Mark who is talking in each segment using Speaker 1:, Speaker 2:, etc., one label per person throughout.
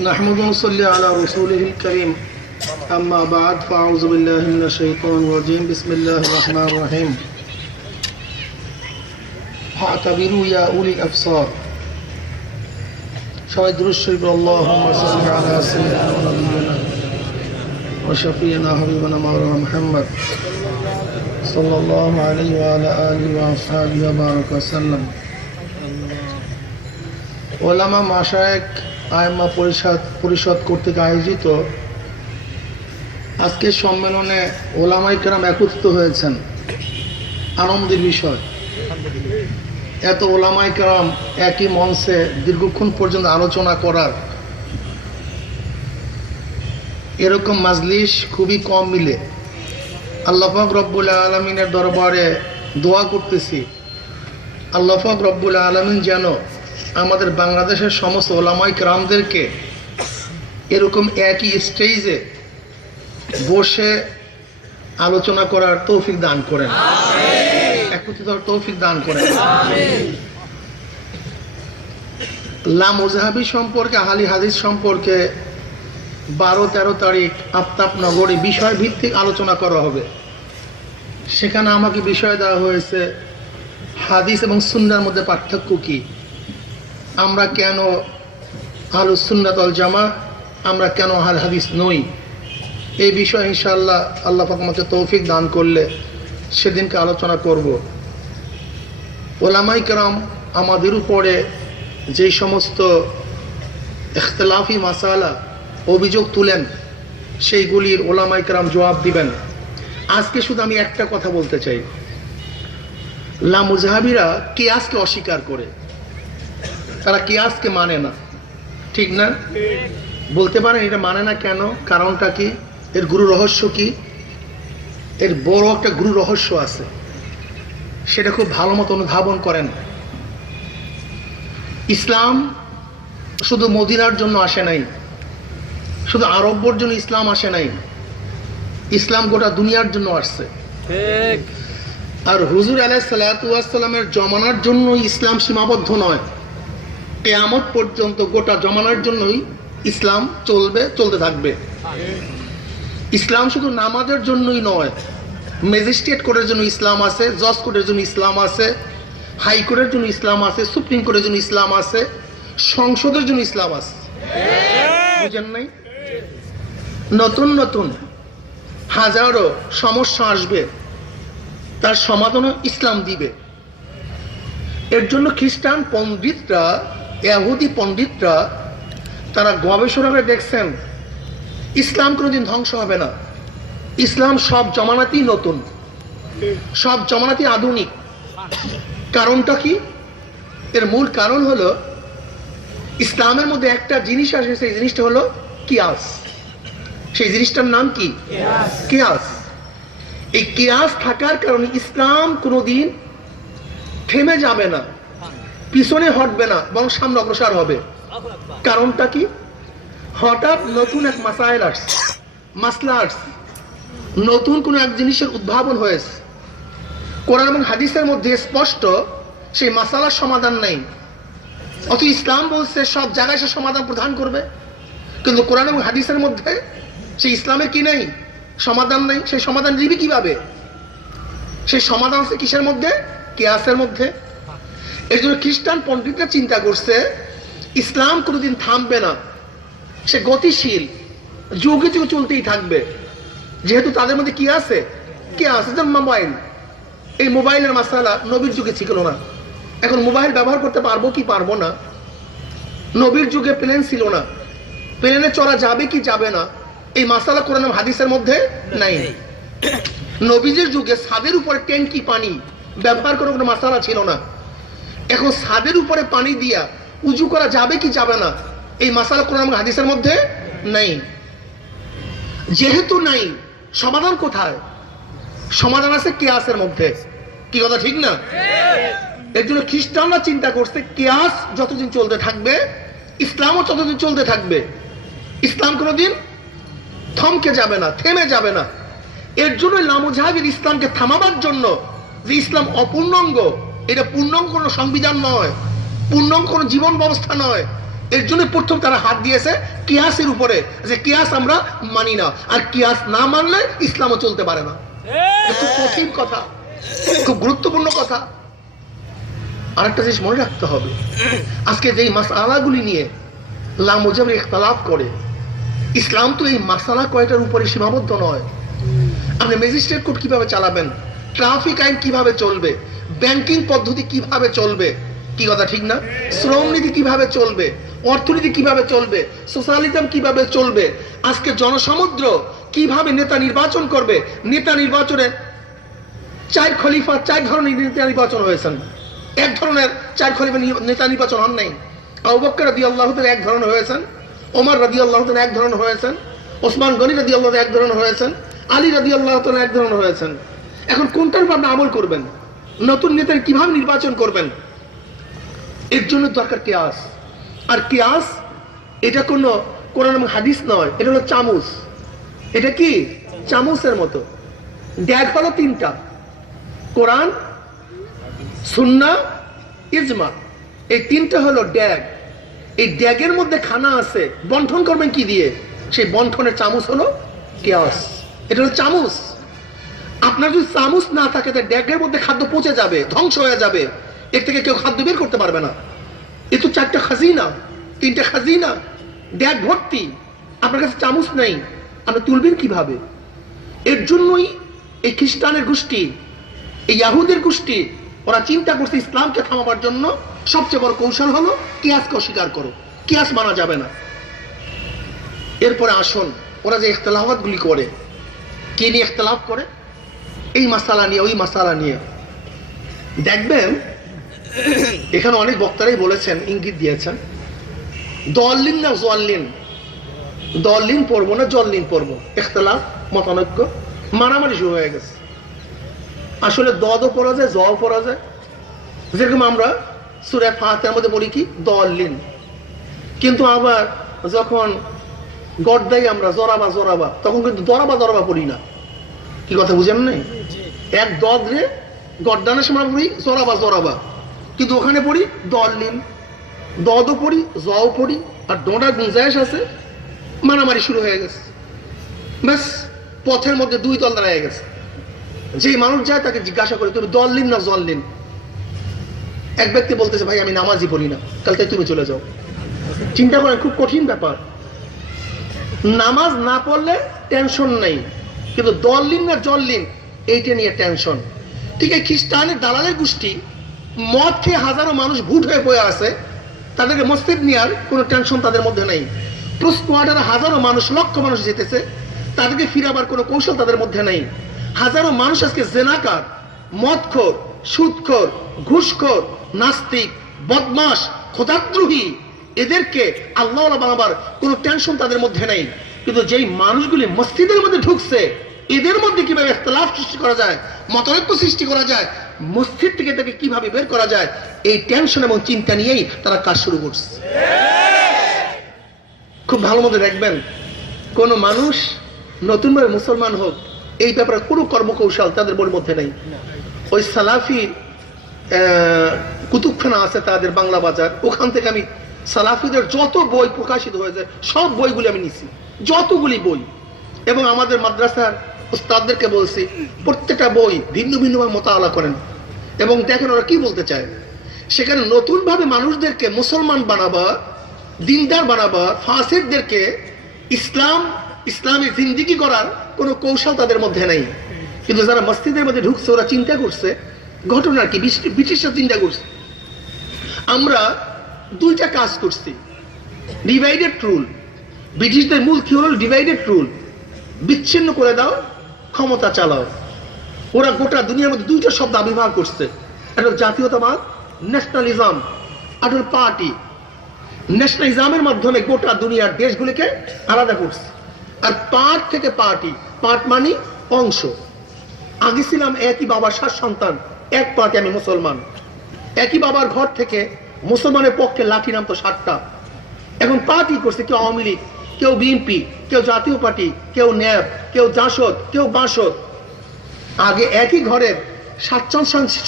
Speaker 1: نحمد ونصلي على رسوله الكريم. أما بعد فأعوذ بالله من الشيطان الرجيم. بسم الله الرحمن الرحيم. فاعتبروا يا أولي الأبصار. شاهد الشريف اللهم صل على سيدنا ونبينا وشفينا حبيبنا مولانا محمد. صلى الله عليه وعلى آله وأصحابه وبارك وسلم ওলামা মাসায়েক আয়মা পরিষদ পরিষদ কর্তৃক আয়োজিত আজকের সম্মেলনে ওলামাই কেরাম একত্রিত হয়েছেন আনন্দের বিষয় এত ওলামাই কেরাম একই মঞ্চে দীর্ঘক্ষণ পর্যন্ত আলোচনা করার এরকম মাজলিস খুবই কম মিলে আল্লাহাক রব্বুল আলমিনের দরবারে দোয়া করতেছি। আল্লাহাক রব্বুল আলমিন যেন আমাদের বাংলাদেশের সমস্ত ওলামাই ক্রামদেরকে এরকম একই স্টেজে বসে আলোচনা করার তৌফিক দান করেন। একত্রিত তৌফিক দান করেন। লা মুজাহাবি সম্পর্কে আহালি হাদিস সম্পর্কে বারো তেরো তারিখ আফতাব নগরে বিষয় ভিত্তিক আলোচনা করা হবে। সেখানে আমাকে বিষয় দেওয়া হয়েছে, হাদিস এবং সুন্নার মধ্যে পার্থক্য কি? আমরা কেন আলু সুন্নাত আল জামা আমরা কেন আল হাদিস নই? এই বিষয়ে ইনশাআল্লাহ আল্লাহ আমাকে তৌফিক দান করলে সেদিনকে আলোচনা করব। ওলামাই কেরাম আমাদের উপরে যেই সমস্ত ইখতলাফি মাসালা অভিযোগ তুলেন। সেইগুলির ওলামাই কেরাম জবাব দিবেন। আজকে শুধু আমি একটা কথা বলতে চাই। লা মুজাহাবিরা কেয়াসকে অস্বীকার করে। তারা কেয়াসকে মানে না। ঠিক না? বলতে পারেন এটা মানে না কেন? কারণটা কি? এর গুরু রহস্য কি? এর বড় একটা গুরু রহস্য আছে। সেটা খুব ভালো মতো অনুধাবন করেন। ইসলাম শুধু মদিনার জন্য আসে নাই। শুধু আরব্যর জন্য ইসলাম আসে নাই ইসলাম গোটা দুনিয়ার জন্য আসছে। আর হুজুর আলাহ জমানার জন্য ইসলাম সীমাবদ্ধ নয়। কেয়ামত পর্যন্ত গোটা জমানার জন্যই ইসলাম চলবে চলতে থাকবে। ইসলাম শুধু নামাজের জন্যই নয় ম্যাজিস্ট্রেট কোর্টের জন্য ইসলাম আছে জজ কোর্টের জন্য ইসলাম আছে হাইকোর্টের জন্য ইসলাম আছে সুপ্রিম কোর্টের জন্য ইসলাম আছে সংসদের জন্য ইসলাম আছে। বুঝেন নাই? নতুন নতুন হাজারো সমস্যা আসবে, তার সমাধানও ইসলাম দিবে। এর জন্য খ্রিস্টান পণ্ডিতরা এহুদি পণ্ডিতরা, তারা গবেষণা করে দেখছেন, ইসলাম কোনোদিন ধ্বংস হবে না। ইসলাম সব জমানাতেই নতুন, সব জমানাতেই আধুনিক। কারণটা কি? এর মূল কারণ হলো, ইসলামের মধ্যে একটা জিনিস আসে, সেই জিনিসটা হলো কিয়াস। সেই জিনিসটার নাম
Speaker 2: কি? কিয়াস।
Speaker 1: এই কিয়াস থাকার কারণে ইসলাম কোনোদিন থেমে যাবে না, পিছনে হটবে না বরং সামনে অগ্রসর হবে। কারণটা কি? হঠাৎ নতুন এক মাসাইল আসছে, মাসলা আসছে। নতুন কোনো এক জিনিসের উদ্ভাবন হয়েছে। কোরআন এবং হাদিসের মধ্যে স্পষ্ট সেই মাসালার সমাধান নেই। অত ইসলাম বলছে সব জায়গায় সে সমাধান প্রদান করবে। কিন্তু কোরআন এবং হাদিসের মধ্যে সেই ইসলামের কি নেই? সমাধান নেই? সেই সমাধান দিবি কীভাবে? সেই সমাধান আছে কিসের মধ্যে? কেয়াসের মধ্যে। এই জন্য খ্রিস্টান পণ্ডিতরা চিন্তা করছে, ইসলাম কোনোদিন থামবে না। সে গতিশীল। যুগে যুগে চলতেই থাকবে। যেহেতু তাদের মধ্যে কি আছে? কে আছে যেমন মোবাইল। এই মোবাইলের মাসালা নবীর যুগে ছিল না। এখন মোবাইল ব্যবহার করতে পারব কি পারব না? নবীর যুগে প্লেন ছিল না। প্লেনে চলা যাবে কি যাবে না? এই মাসালা কোরআন হাদিসের মধ্যে নাই। নবীজের যুগে ছাদের উপরে ট্যাঙ্কি পানি ব্যবহার করার কোনো মাসালা ছিল না। এখন ছাদের উপরে পানি দিয়া উজু করা যাবে কি যাবে না এই মাসালা কোরআন হাদিসের মধ্যে নাই। যেহেতু নাই সমাধান কোথায়? সমাধান আছে কেয়াসের মধ্যে। কি কথা ঠিক না? এর জন্য খ্রিস্টানরা চিন্তা করছে কেয়াস যতদিন চলতে থাকবে ইসলামও ততদিন চলতে থাকবে। ইসলাম কোনোদিন থমকে যাবে না, থেমে যাবে না। এর জন্য লামুজাহাবির ইসলামকে থামাবার জন্য যে ইসলাম অপূর্ণাঙ্গ, এটা পূর্ণাঙ্গ কোনো সংবিধান নয়, পূর্ণাঙ্গ কোনো জীবন ব্যবস্থা নয়। এর জন্য প্রথম তারা হাত দিয়েছে কিয়াসের উপরে, যে কিয়াস আমরা মানি না, আর কিয়াস না মানলে ইসলামও চলতে পারে না।
Speaker 2: খুব কঠিন কথা,
Speaker 1: খুব গুরুত্বপূর্ণ কথা। আরেকটা জিনিস মনে রাখতে হবে, আজকে যেই মাস আলাগুলি নিয়ে লামোজাব ইখতলাফ করে ইসলাম তো এই মাসালা কয়টার উপরে সীমাবদ্ধ নয়। আপনি ম্যাজিস্ট্রেট কোর্ট কীভাবে চালাবেন? ট্রাফিক আইন কীভাবে চলবে? ব্যাংকিং পদ্ধতি কীভাবে চলবে? কি কথা, ঠিক না? শ্রম নীতি কীভাবে চলবে? অর্থনীতি কীভাবে চলবে? সোশ্যালিজম কীভাবে চলবে? আজকে জনসমুদ্র কীভাবে নেতা নির্বাচন করবে? নেতা নির্বাচনে চার খলিফা, চার ধরনের নেতা নির্বাচন হয়েছেন। এক ধরনের চার খলিফা নেতা নির্বাচন হন নাই। আবু বকর রাদি আল্লাহ এক ধরনের হয়েছেন। ওমর রাদি আল্লাহ এক ধরনের হয়েছেন, ওসমান গনি রাদি আল্লাহ এক ধরনের হয়েছেন, আলী রাদি আল্লাহ এক ধরনের হয়েছেন। এখন কোনটার উপর আপনি আমল করবেন? নতুন নেতার কীভাবে নির্বাচন করবেন? এর জন্য দরকার কেয়াস। আর কেয়াস, এটা কোনো কোরআন এবং হাদিস নয়, এটা হলো চামচ। এটা কি? চামচের মতো। ড্যাগ হলো তিনটা। কোরআন সুন্না ইজমা। এই তিনটা হলো ড্যাগ। এই ড্যাগের মধ্যে খানা আছে বন্ঠন করবেন কি দিয়ে? সেই বন্ঠনের চামচ হলো কেয়াস এটা হলো চামচ। আপনার যদি চামচ না থাকে তাহলে ড্যাগের মধ্যে খাদ্য পচে যাবে, ধ্বংস হয়ে যাবে। এর থেকে কেউ খাদ্য বের করতে পারবে না। এ তো চারটা খাজিনা, তিনটা খাজিনা, ড্যাগ ভর্তি। আপনার কাছে চামচ নেই, আপনি তুলবেন কীভাবে? এর জন্যই এই খ্রিস্টানের গোষ্ঠী, এই ইয়াহুদের গোষ্ঠী ওরা চিন্তা করছে ইসলামকে থামাবার জন্য সবচেয়ে বড় কৌশল হলো কিয়াসকে অস্বীকার করো। কিয়াস মানা যাবে না। এরপরে আসুন ওরা যে ইখতলাফাত গুলি করে, কে নিয়ে ইখতলাফ করে? এই মাসালা নিয়ে, ওই মাসালা নিয়ে। দেখবেন, এখানে অনেক বক্তারাই বলেছেন, ইঙ্গিত দিয়েছেন দলিন না জল্লিন দলিন পড়ব না জল্লিন পড়ব? ইখতলাফ, মতানৈক্য, মারামারি শুরু হয়ে গেছে। আসলে দদও পড়া যায় জও পড়া যায় যেরকম আমরা সুরে ফাতের মধ্যে বলি কি? দলিন কিন্তু আবার যখন গড্ডাই আমরা জরাবা জরাবা, তখন কিন্তু দরাবা দরাবা পড়ি না। কি কথা বুঝেন নাই? এক দদ রে গড্ডানের সময় পড়ি জরাবা জরাবা। কিন্তু ওখানে পড়ি দলিন দদও পড়ি, জও পড়ি, আর ডোঁটা গুঞ্জাইশ আছে, মারামারি শুরু হয়ে গেছে। ব্যাস, পথের মধ্যে দুই দল দাঁড়ায় গেছে। যে মানুষ যায় তাকে জিজ্ঞাসা করে তুমি দল লিন না জল লিন এক ব্যক্তি বলতেছে, ভাই, আমি নামাজই পড়ি না তাই তুমি চলে যাও। চিন্তা করেন, খুব কঠিন ব্যাপার। নামাজ না পড়লে টেনশন নেই, কিন্তু দল লিন না জল লিন এইটা নিয়ে টেনশন ঠিক এই খ্রিস্টানের দালালের গোষ্ঠী, মদ খেয়ে হাজারো মানুষ ভুট হয়ে বয়ে আছে, তাদেরকে মসজিদ নেওয়ার কোনো টেনশন তাদের মধ্যে নেই। কোয়ার্টারে হাজারো মানুষ, লক্ষ মানুষ যেতেছে, তাদেরকে ফিরাবার কোনো কৌশল তাদের মধ্যে নেই। হাজারো মানুষ আজকে জেনাকার, মদখোর, সুদখোর, ঘুষখোর, নাস্তিক বদমাস খোদাদ্রোহী, এদেরকে আল্লাহ বানাবার কোনো টেনশন তাদের মধ্যে নেই। কিন্তু যেই মানুষগুলি মসজিদের মধ্যে ঢুকছে, এদের মধ্যে কীভাবে ইখতলাফ সৃষ্টি করা যায়, মতৈক্য সৃষ্টি করা যায়, মসজিদ থেকে তাকে কীভাবে বের করা যায়, এই টেনশন এবং চিন্তা নিয়েই তারা কাজ শুরু করছে। খুব ভালো মতো দেখবেন, কোন মানুষ নতুনভাবে মুসলমান হোক এই ব্যাপারে কোনো কর্মকৌশল তাদের বইয়ের মধ্যে নেই। ওই সালাফি কুতুবখানা আছে তাদের বাংলা বাজার। ওখান থেকে আমি সালাফিদের যত বই প্রকাশিত হয়েছে, সব বইগুলি আমি নিছি। যতগুলি বই। এবং আমাদের মাদ্রাসার উস্তাদদেরকে বলছি, প্রত্যেকটা বই ভিন্ন ভিন্নভাবে মোতাবেলা করেন। এবং দেখেন ওরা কি বলতে চায়? সেখানে নতুনভাবে মানুষদেরকে মুসলমান বানাবা, দিনদার বানাবা ফাসিদদেরকে ইসলাম, ইসলামী জিন্দিগি করার কোনো কৌশল তাদের মধ্যে নেই। কিন্তু যারা মসজিদের মধ্যে ঢুকছে, ওরা চিন্তা করছে ঘটনা কি? ব্রিটিশরা চিন্তা করছে। আমরা দুইটা কাজ করছি। ডিভাইডেড রুল ব্রিটিশদের মূল কি হল? ডিভাইডেড রুল বিচ্ছিন্ন করে দাও, ক্ষমতা চালাও। ওরা গোটা দুনিয়ার মধ্যে দুইটা শব্দ আবির্ভাব করছে। একটা জাতীয়তাবাদ ন্যাশনালিজম আর পার্টি ন্যাশনালিজমের মাধ্যমে গোটা দুনিয়ার দেশগুলিকে আলাদা করছে। আর পার্ট থেকে পার্টি পার্ট মানে অংশ। আগে ছিলাম একই বাবার সাত সন্তান, এক পার্টি আমি মুসলমান। একই বাবার ঘর থেকে মুসলমানের পক্ষে লাঠি নামতো সাতটা। এখন পার্টি করছে কেউ আওয়ামী লীগ, কেউ বিএনপি, কেউ জাতীয় পার্টি, কেউ ন্যাপ কেউ জাসদ, কেউ বাসদ। আগে একই ঘরের সাত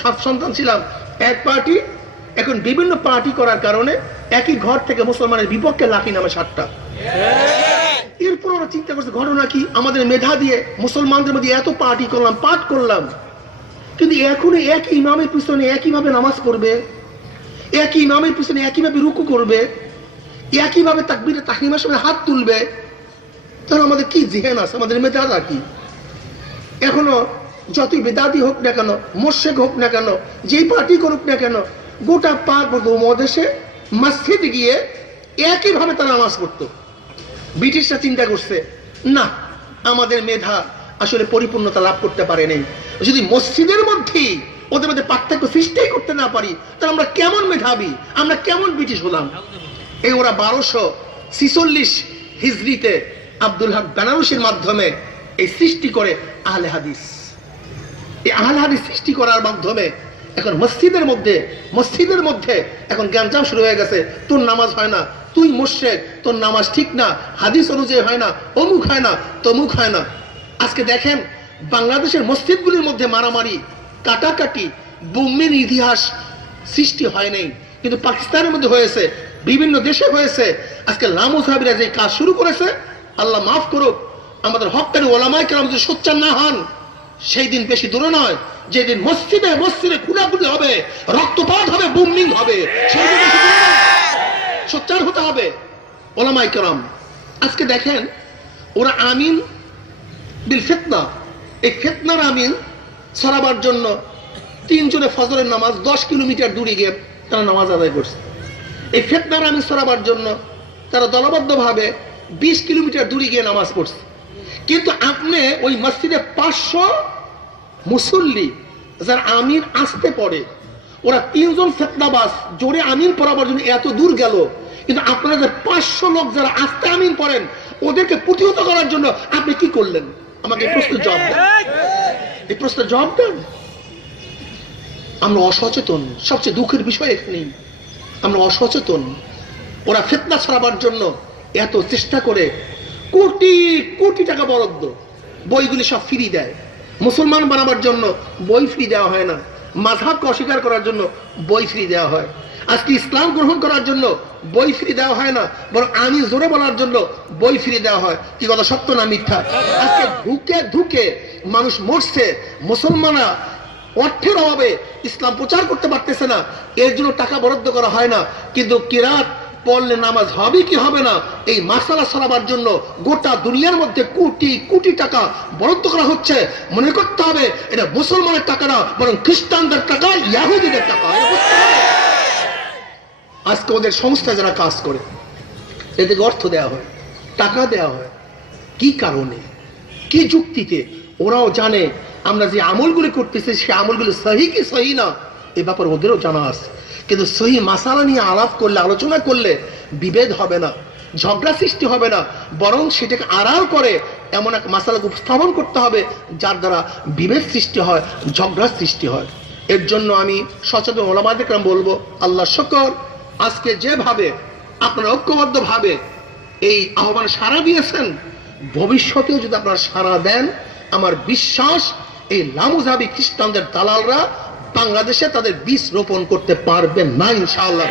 Speaker 1: সাত সন্তান ছিলাম, এক পার্টি। এখন বিভিন্ন পার্টি করার কারণে একই ঘর থেকে মুসলমানের বিপক্ষে লাঠি নামে সাতটা। এরপর ওরা চিন্তা করছে, ঘটনা কি? আমাদের মেধা দিয়ে, মুসলমানদের মধ্যে এত পার্টি করলাম, পাঠ করলাম। কিন্তু এখন এক ইমামের পিছনে একইভাবে নামাজ পড়বে, একই ইমামের পিছনে একইভাবে রুকু করবে, একইভাবে তাকবিরে তাহিমার সময় হাত তুলবে। তাহলে আমাদের কি জেহেন আছে? আমাদের মেধাটা কি? এখনও যতই বেদাদি হোক না কেন, মোর্শেক হোক না কেন, যেই পার্টি করুক না কেন, গোটা পাক মহাদেশে মসজিদে গিয়ে একইভাবে তারা নামাজ পড়তো। ব্রিটিশরা চিন্তা করছে, না, আমাদের মেধা আসলে পরিপূর্ণতা লাভ করতে পারে নাই। যদি মসজিদের মধ্যেই ওদের মধ্যে পার্থক্য সৃষ্টি করতে না পারি, তাহলে আমরা কেমন মেধাবী? আমরা কেমন ব্রিটিশ হলাম? এই ওরা বারোশো ছিচল্লিশ হিজড়িতে আব্দুল হক বেনারসির মাধ্যমে এই সৃষ্টি করে আহলে হাদিস। এই আহলে হাদিস সৃষ্টি করার মাধ্যমে এখন মসজিদের মধ্যে মসজিদের মধ্যে এখন জ্ঞান জ্ঞানজাম শুরু হয়ে গেছে, তোর নামাজ হয় না তুই মোশেক তোর নামাজ ঠিক না, হাদিস অনুযায়ী হয় না, অমুক হয় না, তমুক হয় না। আজকে দেখেন, বাংলাদেশের মসজিদগুলির মধ্যে মারামারি, কাটাকাটি বুমের ইতিহাস সৃষ্টি হয় নাই। কিন্তু পাকিস্তানের মধ্যে হয়েছে, বিভিন্ন দেশে হয়েছে। আজকে লামু সাহাবিরা যে কাজ শুরু করেছে, আল্লাহ মাফ করুক, আমাদের হকানি ওলামায় কেরাম যদি সোচ্চার না হন, সেই দিন বেশি দূরে নয়, যেদিন মসজিদে মসজিদে খুনাখুনি হবে, রক্তপাত হবে, বুমিং হবে, সেই দিন বেশি দূরে নয়। সোচ্চার হতে হবে, ওলামাই কেরাম। আজকে দেখেন, ওরা আমিন বিল ফেতনা। এই ফেতনার আমিন সরাবার জন্য তিনজনে ফজরের নামাজ দশ কিলোমিটার দূরে গিয়ে তারা নামাজ আদায় করছে। এই ফেতনার আমিন সরাবার জন্য তারা দলবদ্ধভাবে বিশ কিলোমিটার দূরে গিয়ে নামাজ পড়ছে। কিন্তু আপনি ওই মসজিদে পাঁচশো মুসল্লি যারা আমিন আসতে পড়ে ওরা তিনজন ফেতনাবাস জোরে আমিন পড়াবার জন্য এত দূর গেল। কিন্তু আপনারা যে পাঁচশো লোক যারা আস্তে আমিন পড়েন, ওদেরকে প্রতিহত করার জন্য আপনি কি করলেন? আমাকে প্রশ্নের জবাব দেন। এই প্রশ্নের জবাব দেন। আমরা অসচেতন, সবচেয়ে দুঃখের বিষয় এখানেই। আমরা অসচেতন, ওরা ফেতনা ছড়াবার জন্য এত চেষ্টা করে কোটি কোটি টাকা বরাদ্দ। বইগুলি সব ফ্রি দেয়। মুসলমান বানাবার জন্য বই ফ্রি দেওয়া হয় না। মাঝহাবকে অস্বীকার করার জন্য বৈশ্রী দেওয়া হয়। আজকে ইসলাম গ্রহণ করার জন্য বই ফ্রি দেওয়া হয় না, বরং আমি জোরে বলার জন্য বই ফ্রি দেওয়া হয়। কি কথা, সত্য না মিথ্যা? আজকে ধুকে ধুকে মানুষ মরছে, মুসলমানরা অর্থের অভাবে ইসলাম প্রচার করতে পারতেছে না, এর জন্য টাকা বরাদ্দ করা হয় না। কিন্তু কিরাত পড়লে নামাজ হবে কি হবে না? এই মাসালা সরাবার জন্য গোটা দুনিয়ার মধ্যে কোটি কোটি টাকা বরাদ্দ করা হচ্ছে। মনে করতে হবে এটা মুসলমানের টাকা না, বরং খ্রিস্টানদের টাকা, ইয়াহুদিদের টাকা। আজকে ওদের সংস্থা যারা কাজ করে, এদেরকে অর্থ দেওয়া হয়, টাকা দেওয়া হয়। কি কারণে? কি যুক্তিতে? ওরাও জানে, আমরা যে আমলগুলি করতেছি, সে আমলগুলি সহি কি সহি না? এ ব্যাপার ওদেরও জানা আছে। কিন্তু সহি মাসালা নিয়ে আলাপ করলে, আলোচনা করলে বিভেদ হবে না, ঝগড়া সৃষ্টি হবে না, বরং সেটাকে আড়াল করে এমন এক মাসালাকে উপস্থাপন করতে হবে যার দ্বারা বিভেদ সৃষ্টি হয় ঝগড়ার সৃষ্টি হয়। এর জন্য আমি সচেতন ওলামাদেরকে বলব, আল্লাহ শকর, আজকে যেভাবে, আপনারা ঐক্যবদ্ধভাবে এই আহ্বান সাড়া দিয়েছেন, ভবিষ্যতেও যদি আপনারা সাড়া দেন, আমার বিশ্বাস এই লামুজাবি খ্রিস্টানদের দালালরা বাংলাদেশে তাদের বীজ রোপণ করতে পারবে না ইনশাআল্লাহ।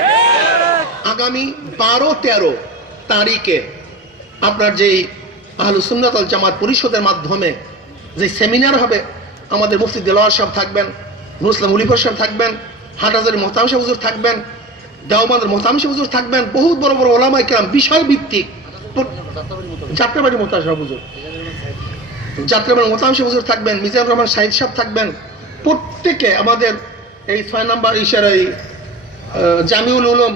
Speaker 1: আগামী বারো তেরো তারিখে আপনার যেই আহলুসুন্নাত আল জামাত পরিষদের মাধ্যমে যে সেমিনার হবে আমাদের মুফতি দেলোয়ার সাহেব থাকবেন নুসলাম উলিফর সাহেব থাকবেন হাটাজারি মোহতাম সাহেব হুজুর থাকবেন দেওবান্দের মোহতাম সাহেব হুজুর থাকবেন বহুত বড় বড় ওলামাই কেরাম বিষয় ভিত্তিক। যাত্রাবাড়ি মোহতাম সাহেব হুজুর। যাত্রাবাড়ি মোহতাম সাহেব হুজুর থাকবেন মিজানুর রহমান শাহিদ সাহেব থাকবেন প্রত্যেকে আমাদের এই ছয় নম্বর ইশার এই জামিউল উলুম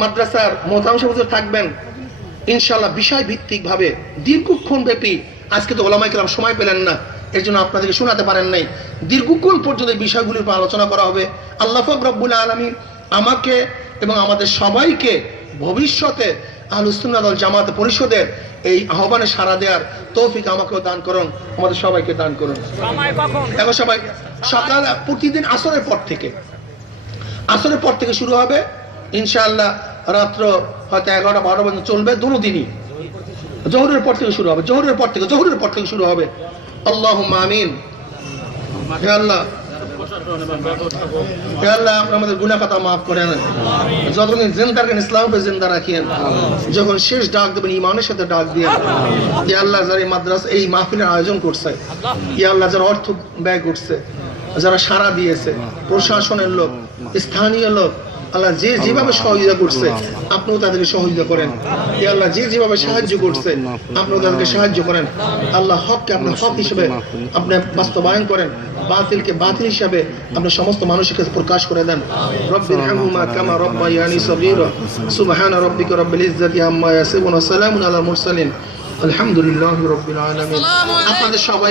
Speaker 1: মাদ্রাসার মোহতাম সাহেব থাকবেন। ইনশাল্লাহ বিষয় ভিত্তিক ভাবে দীর্ঘক্ষণ ব্যাপী আজকে তো ওলামাই কেরাম সময় পেলেন না এর জন্য আপনাদেরকে শোনাতে পারেন নাই। দীর্ঘক্ষণ পর্যন্ত এই বিষয়গুলির উপর আলোচনা করা হবে। আল্লাহ রব্বুল আলমী আমাকে এবং আমাদের সবাইকে ভবিষ্যতে আহলুসুন্নাত আল জামাত পরিষদের এই আহ্বানে সাড়া দেওয়ার তৌফিক আমাকেও দান করুন আমাদের সবাইকে দান করুন। সময় কখন? এখন সবাই সকাল প্রতিদিন আসরের পর থেকে। আসরের পর থেকে শুরু হবে ইনশাআল্লাহ রাত্র হয়তো এগারোটা বারো পর্যন্ত চলবে দুটো দিনই জহরের পর থেকে শুরু হবে জহরের পর থেকে জহরের পর থেকে শুরু হবে। আল্লাহ আমিন। হে আল্লাহ যখন শেষ ডাক দেবেন ইমানের সাথে ডাক দিয়ে আল্লাহ, যারা এই এই মাহফিলের আয়োজন করছে আল্লাহ, যারা অর্থ ব্যয় করছে, যারা সাড়া দিয়েছে, প্রশাসনের লোক, স্থানীয় লোক, আল্লাহ যে যেভাবে সহযোগিতা করছে, আপনিও তাদেরকে সহযোগিতা করেন। আল্লাহ, যে যেভাবে সাহায্য করছে, আপনিও তাদেরকে সাহায্য করেন। আল্লাহ হককে আপনার হক হিসেবে আপনি বাস্তবায়ন করেন। বাতিলকে বাতিল হিসাবে আপনি সমস্ত মানুষের কাছে প্রকাশ করে দেন। রব্বির কামা সুবহান রব্বিকা রব্বিল ইজ্জাতি আম্মা ইয়াসিফুন ওয়া সালামুন আলাল মুরসালিন। আলহামদুলিল্লাহি রব্বিল আলামিন। আপনাদের সবাই